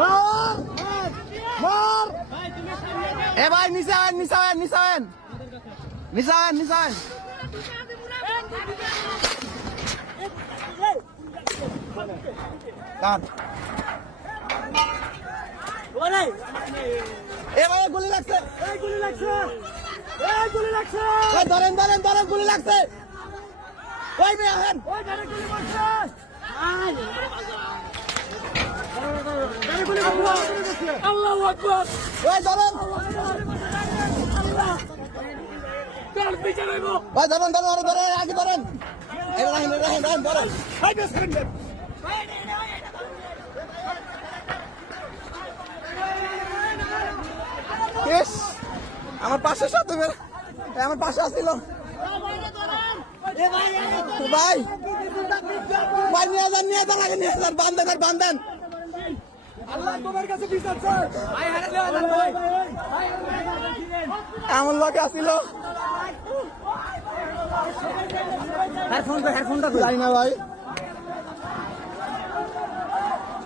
মার। মার এ ভাই আয়েন, নিচে আয়েন নিচে আয়েন। কাট। এ ভাই, গুলি লাগছে। লাগছে এই গুলি লাগছে ধরেন ধরেন ধরেন, গুলি লাগছে। ওই মেয়ে, আহেন। ওই গাড়ি গুলি মারছে ভাই ধরেন ধরেন আরে ধরেন আগে ধরেন ধরেন আমার পাশে সাথে আমার পাশে আসছিল ভাই ভাই নিয়ে যান নিয়ে যান আগে নিয়ে যান বান্ধেন আর বান্ধেন এমন লোক আসিল। হেডফোনটা হেডফোনটা জানি না ভাই।